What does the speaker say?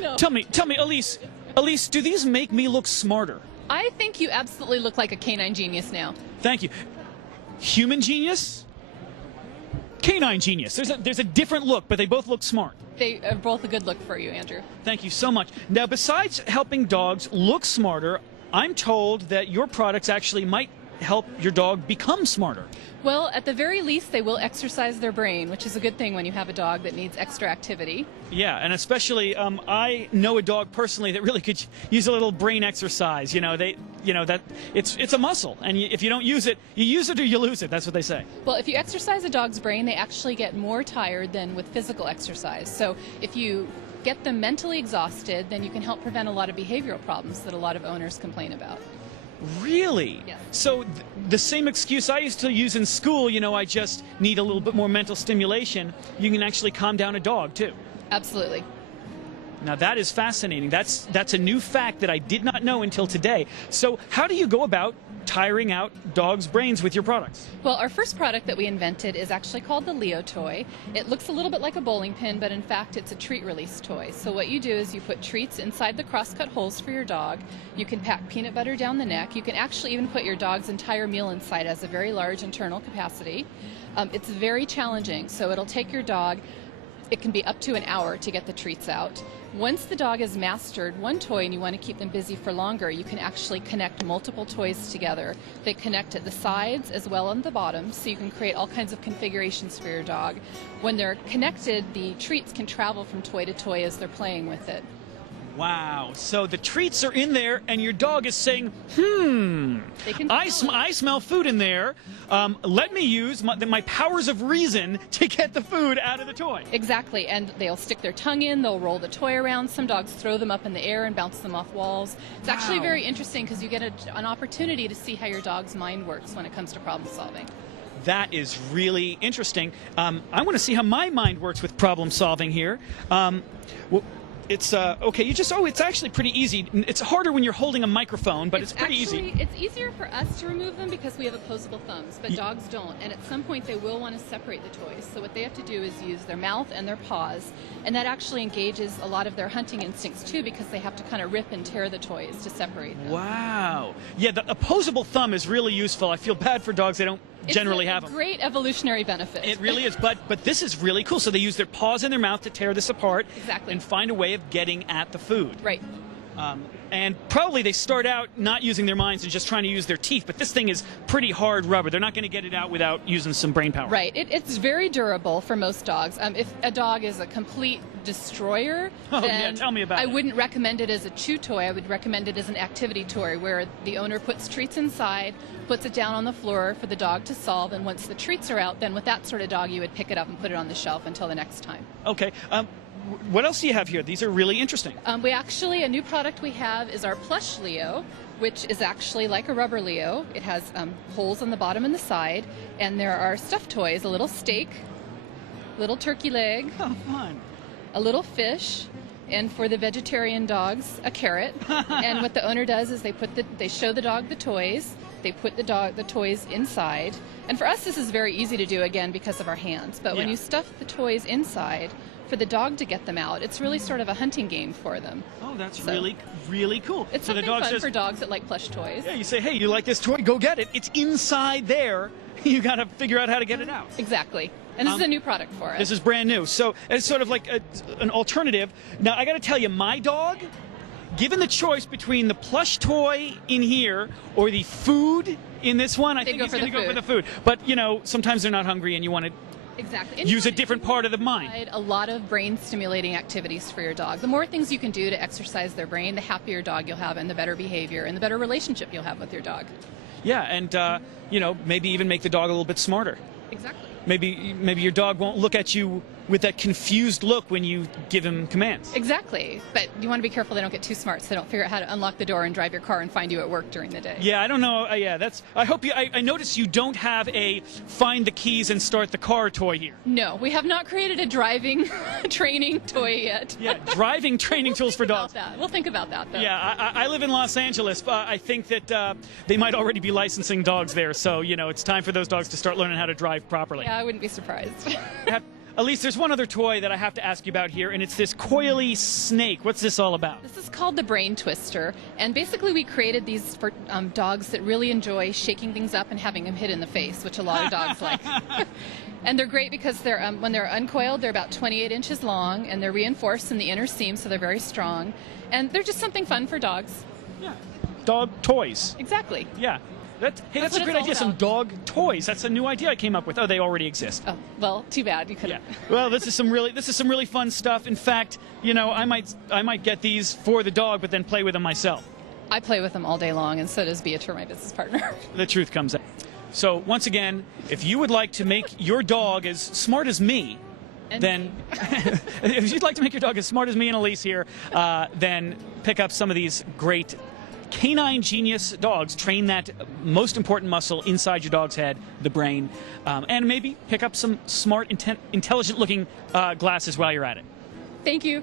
No. Tell me, Elise, do these make me look smarter? I think you absolutely look like a canine genius now. Thank you. Human genius? Canine genius. There's a different look, but they both look smart. They are both a good look for you, Andrew. Thank you so much. Now, besides helping dogs look smarter, I'm told that your products actually might help your dog become smarter. Well, at the very least, they will exercise their brain, which is a good thing when you have a dog that needs extra activity. Yeah, and especially I know a dog personally that really could use a little brain exercise. That it's a muscle, and if you don't use it, you use it or you lose it. That's what they say. Well, if you exercise a dog's brain, they actually get more tired than with physical exercise. So if you get them mentally exhausted, then you can help prevent a lot of behavioral problems that a lot of owners complain about. Really? Yes. So the same excuse I used to use in school, I just need a little bit more mental stimulation, you can actually calm down a dog too. Absolutely. Now that is fascinating. That's a new fact that I did not know until today. So how do you go about tiring out dogs' brains with your products? Well, our first product that we invented is actually called the Leo toy. It looks a little bit like a bowling pin, but in fact it's a treat release toy. So what you do is you put treats inside the cross-cut holes for your dog. You can pack peanut butter down the neck. You can actually even put your dog's entire meal inside. It has a very large internal capacity. It's very challenging, so it'll take your dog, it can be up to an hour to get the treats out. Once the dog has mastered one toy and you want to keep them busy for longer, you can actually connect multiple toys together. They connect at the sides as well on the bottom, so you can create all kinds of configurations for your dog. When they're connected, the treats can travel from toy to toy as they're playing with it. Wow. So the treats are in there, and your dog is saying, I smell food in there. Let me use my powers of reason to get the food out of the toy. Exactly, and they'll stick their tongue in, they'll roll the toy around. Some dogs throw them up in the air and bounce them off walls. It's actually very interesting because you get an opportunity to see how your dog's mind works when it comes to problem solving. That is really interesting. I want to see how my mind works with problem solving here. It's okay. It's actually pretty easy. It's harder when you're holding a microphone, but it's pretty easy. It's easier for us to remove them because we have opposable thumbs, but dogs don't. And at some point, they will want to separate the toys. So what they have to do is use their mouth and their paws, and that actually engages a lot of their hunting instincts too, because they have to kind of rip and tear the toys to separate them. Wow. Yeah, the opposable thumb is really useful. I feel bad for dogs; they don't generally have them. It's a great evolutionary benefit. It really is, but this is really cool. So they use their paws and their mouth to tear this apart, exactly, and find a way of getting at the food. Right. And probably they start out not using their minds and just trying to use their teeth, but this thing is pretty hard rubber. They're not going to get it out without using some brain power. Right. It's very durable for most dogs. If a dog is a complete destroyer, then tell me about I wouldn't recommend it as a chew toy. I would recommend it as an activity toy where the owner puts treats inside, puts it down on the floor for the dog to solve, and once the treats are out, then with that sort of dog, you would pick it up and put it on the shelf until the next time. Okay. What else do you have here? These are really interesting. A new product we have is our plush Leo, which is actually like a rubber Leo. It has holes on the bottom and the side, and there are stuffed toys, a little steak, little turkey leg, fun, a little fish, and for the vegetarian dogs, a carrot. And what the owner does is they show the dog the toys, they put the toys inside, and for us this is very easy to do, again, because of our hands. But when you stuff the toys inside, for the dog to get them out, it's really sort of a hunting game for them. Oh, that's really, really cool. It's something fun for dogs that like plush toys. Yeah, you say, hey, you like this toy? Go get it. It's inside there. You got to figure out how to get it out. Exactly. And this is a new product for us. This is brand new. So it's sort of like an alternative. Now, I got to tell you, my dog, given the choice between the plush toy in here or the food in this one, I think he's going to go for the food. But, sometimes they're not hungry and you want to use a different part of the mind. A lot of brain stimulating activities for your dog. The more things you can do to exercise their brain, the happier dog you'll have and the better behavior and the better relationship you'll have with your dog. Yeah, and maybe even make the dog a little bit smarter. Exactly. Maybe your dog won't look at you with that confused look when you give him commands. Exactly. But you want to be careful they don't get too smart so they don't figure out how to unlock the door and drive your car and find you at work during the day. Yeah, I don't know. I notice you don't have a find the keys and start the car toy here. No, we have not created a driving training toy yet. Yeah, driving training tools for dogs. We'll think about that, though. Yeah, I live in Los Angeles. I think that they might already be licensing dogs there, so, it's time for those dogs to start learning how to drive properly. Yeah, I wouldn't be surprised. Elise, there's one other toy that I have to ask you about here, and it's this coily snake. What's this all about? This is called the Brain Twister, and basically we created these for dogs that really enjoy shaking things up and having them hit in the face, which a lot of dogs like. And they're great because they're when they're uncoiled, they're about 28 inches long, and they're reinforced in the inner seam, so they're very strong. And they're just something fun for dogs. Yeah. Dog toys. Exactly. Yeah. That's a great idea. Some dog toys. That's a new idea I came up with. Oh, they already exist. Oh, well, too bad. You couldn't. Yeah. Well, this is some really fun stuff. In fact, you know, I might get these for the dog, but then play with them myself. I play with them all day long, and so does Beatrice, my business partner. The truth comes out. So once again, if you would like to make your dog as smart as me, then if you'd like to make your dog as smart as me and Elise here, then pick up some of these great Canine Genius dogs. Train that most important muscle inside your dog's head, the brain, and maybe pick up some smart, intelligent-looking glasses while you're at it. Thank you.